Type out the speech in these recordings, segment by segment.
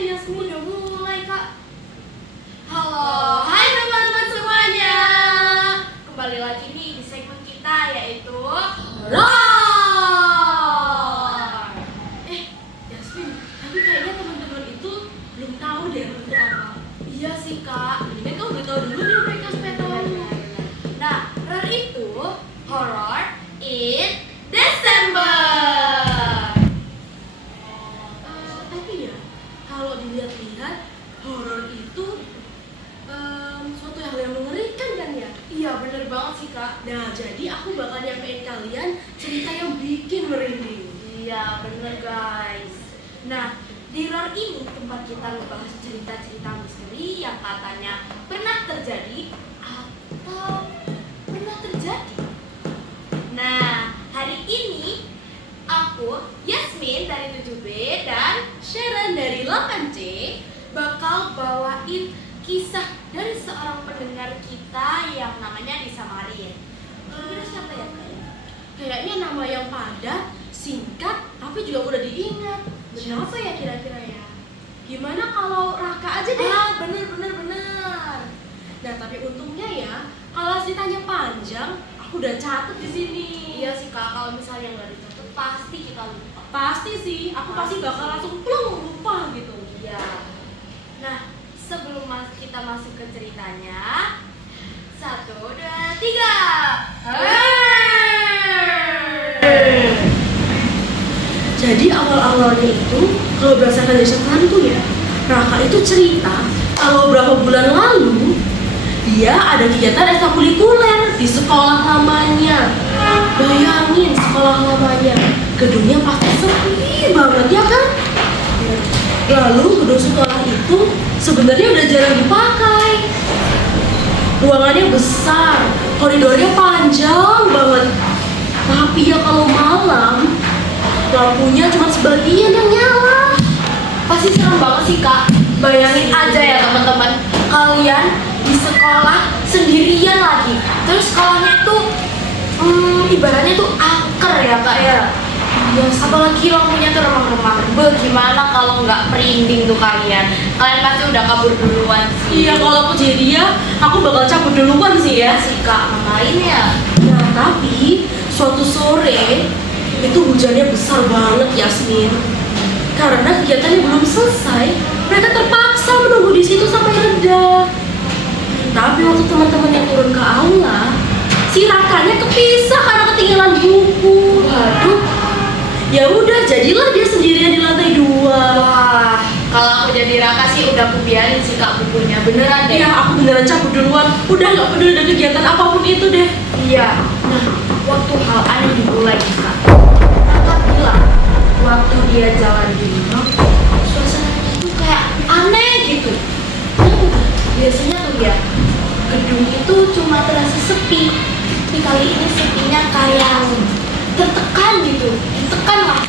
Yasmin? Udah mulai kak. Halo, hai teman-teman semuanya. Kembali lagi nih di segmen kita yaitu Roar. Yasmin, tapi kayaknya teman-teman itu belum tahu deh itu apa. Iya sih kak. Ini kau udah tahu dulu nih mereka supaya tahu. Nah, Roar itu horror in December. Tapi ya, kalau dilihat-lihat horor itu suatu hal yang mengerikan kan ya? Iya bener banget sih kak. Nah, jadi aku bakal nyampein kalian cerita yang bikin merinding. Iya bener guys. Nah, di Roar ini tempat kita ngebahas cerita-cerita misteri yang katanya pernah terjadi atau pernah terjadi. Nah, hari ini aku, Yasmin dari 7B dan Sharon dari 8C bakal bawain kisah dari seorang pendengar kita yang namanya Disa Marin. Kira-kira siapa ya kak? kayaknya nama yang padat, singkat, tapi juga mudah diingat. Siapa ya kira-kira ya? Gimana kalau Raka aja deh? Bener. Nah, tapi untungnya ya, kalau ceritanya panjang, aku udah catet di sini. Iya sih kak, kalau misalnya nggak dicatat pasti kita lupa. Pasti sih, aku pasti bakal langsung plung lupa gitu. Iya. Nah, sebelum kita masuk ke ceritanya, 1, 2, 3. Jadi awal-awalnya itu, kalau berdasarkan desa hantu ya, Raka itu cerita kalau beberapa bulan lalu dia ada kegiatan ekstrakurikuler di sekolah lamanya. Bayangin sekolah lamanya, gedungnya pasti sepi banget ya kan? Lalu gedung sekolah itu sebenarnya udah jarang dipakai. Ruangannya besar, koridornya panjang banget. Tapi ya kalau malam, lampunya cuma sebagian yang nyala. Pasti serem banget sih kak. Bayangin aja ya teman-teman, kalian di sekolah sendirian lagi. Terus sekolahnya itu ibaratnya tuh angker ya kak ya. Yes. Apalagi lampunya tuh remang-remang. Bagaimana kalau nggak merinding tuh kalian? Kalian pasti udah kabur duluan sih. Iya, kalau aku jadi dia, aku bakal cabut duluan sih ya. sih kak, ngapain ya? Nah, tapi suatu sore itu hujannya besar banget Yasmin. Karena kegiatannya belum selesai, mereka terpaksa menunggu di situ sampai reda. Tapi waktu teman-teman yang turun ke aula, si Rakanya kepisah karena ketinggalan buku. Waduh. Ya udah, jadilah dia sendirian di lantai 2. Wah, kalau aku jadi Raka sih udah aku biarin sih kak bukunya. Beneran deh. Iya, aku beneran cabut duluan. Udah nggak peduli dengan kegiatan apapun itu deh. Iya. Nah, waktu hal aneh dimulai kak, Raka bilang waktu dia jalan di mall, suasananya tuh kayak aneh gitu. Biasanya tuh ya, gedung itu cuma terasa sepi. Tapi kali ini sepinya kayak tertekan gitu, ditekan lah,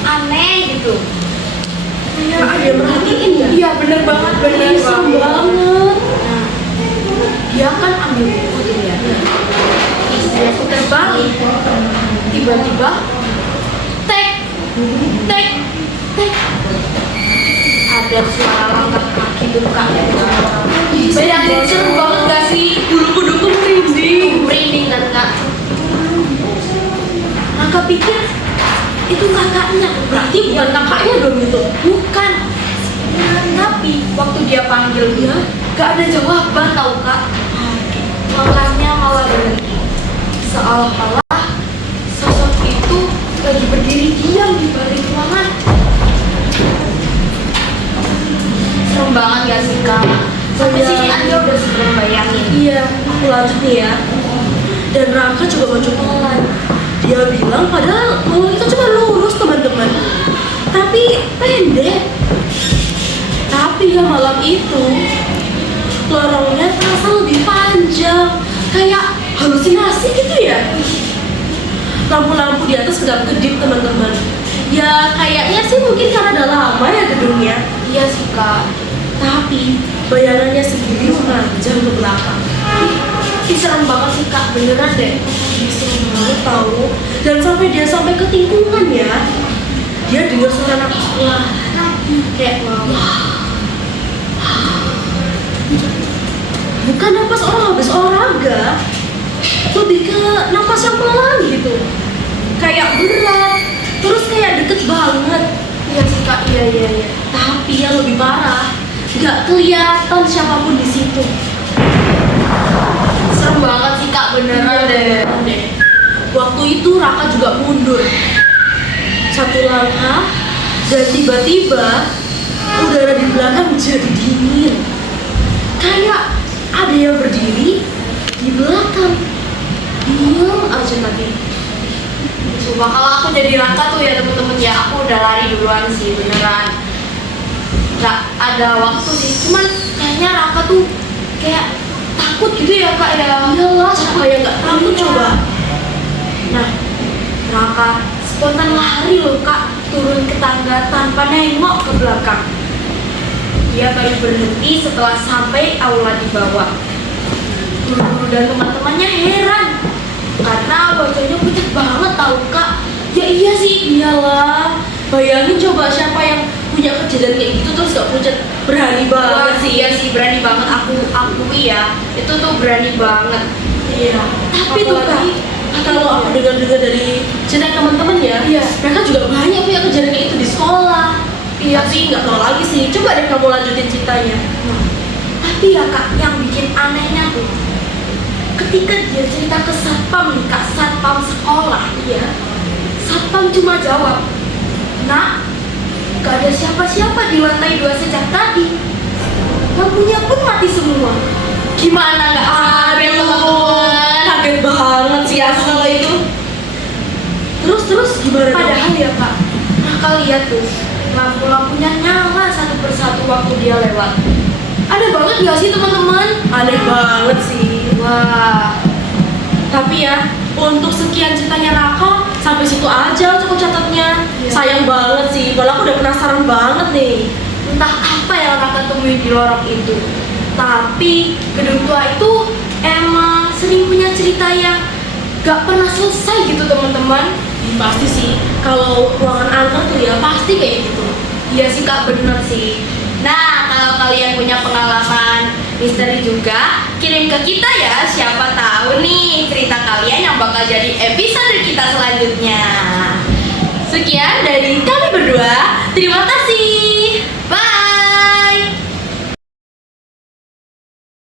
aneh gitu. Kayak ada yang merhatiin ya? Iya bener banget, bener Ih, serem banget. Nah, dia kan ambil buku tuh ya. Istrinya putar balik, tiba-tiba tek, tek, tek. Ada suara langkah kaki tuh kak. Bayangin serem banget gak sih? Bulu kuduku merinding. Merinding kan kak. Raka pikir itu kakaknya, Berarti bukan kakaknya dong itu. bukan. Tapi waktu dia panggil dia, gak ada jawaban tau kak. Makanya malah berhenti. Seolah-olah sosok itu lagi berdiri diam di balik ruangan. Serem banget gak sih kak? Sampai sini aja udah serem bayangin. Iya, aku lanjut nih ya. Dan Raka coba maju pelan. Dia bilang padahal ruang itu cuma lurus teman-teman, tapi pendek. Tapi ya malam itu lorongnya terasa lebih panjang, kayak halusinasi gitu ya. Lampu-lampu di atas kedap-kedip teman-teman. Ya kayaknya sih mungkin karena udah lama ya gedungnya. Iya sih kak. Tapi bayangannya sendiri memanjang ke belakang. Ih, serem banget sih kak, beneran deh. Serem banget tahu. Dan sampai dia sampai ke tikungan ya. Dia dengar suara anak sekolah. Kayak bukan napas orang habis olahraga, lebih ke napas yang pelan gitu, kayak berat, terus kayak deket banget. Iya sih kak, iya. Tapi yang lebih parah, nggak kelihatan siapapun di situ. Serem banget sih kak, beneran deh. Waktu itu Raka juga mundur satu langkah, dan tiba-tiba udara di belakang jadi dingin. Kayak ada yang berdiri di belakang. Diam aja tadi. Sumpah kalau aku jadi Raka tuh ya temen-temen ya, aku udah lari duluan sih beneran. Gak ada waktu sih, cuman kayaknya Raka tuh kayak takut gitu ya kak ya. Iyalah, siapa yang nggak takut Iya. coba? Nah, Raka spontan lari loh kak, turun ke tangga tanpa nengok ke belakang. Dia baru berhenti setelah sampai aula di bawah. Guru-guru dan teman-temannya heran karena wajahnya pucat banget tau kak. Ya iya sih, iyalah. Bayangin coba siapa yang punya kejadian kayak gitu terus gak pucat, berani banget Wah, sih. iya sih berani banget, aku akui ya, itu tuh berani banget. Iya. Tapi tuh kak, kalau aku dengar-dengar dari cerita teman-teman ya, Iya. mereka juga banyak punya kejadian kayak itu di sekolah. Iya Tapi nggak tahu lagi sih. Coba deh kamu lanjutin ceritanya. Nah, tapi ya kak, yang bikin anehnya tuh ketika dia cerita ke satpam nih kak, satpam sekolah, Iya. satpam cuma jawab, "Nak, gak ada siapa-siapa di lantai 2 sejak tadi. Lampunya pun mati semua." Gimana nggak kaget teman-teman? Kaget banget sih aku kalau itu. Terus gimana? dong? Padahal ya kak, Raka lihat tuh lampu-lampunya nyala satu persatu waktu dia lewat. Aneh banget gak sih teman-teman? Aneh banget sih. Wah, Tapi ya, untuk sekian ceritanya Raka, sampai situ aja aku catatnya. Iya. Sayang banget sih, malah aku udah penasaran banget nih. entah apa yang Raka temui di lorong itu. Tapi gedung tua itu emang sering punya cerita yang gak pernah selesai gitu teman-teman. Pasti sih, kalau ruangan angker tuh ya pasti kayak gitu. Iya sih kak, bener sih. Nah, kalau kalian punya pengalaman misteri juga, kirim ke kita ya. Siapa tahu nih cerita kalian yang bakal jadi episode kita selanjutnya. Sekian dari kami berdua, terima kasih.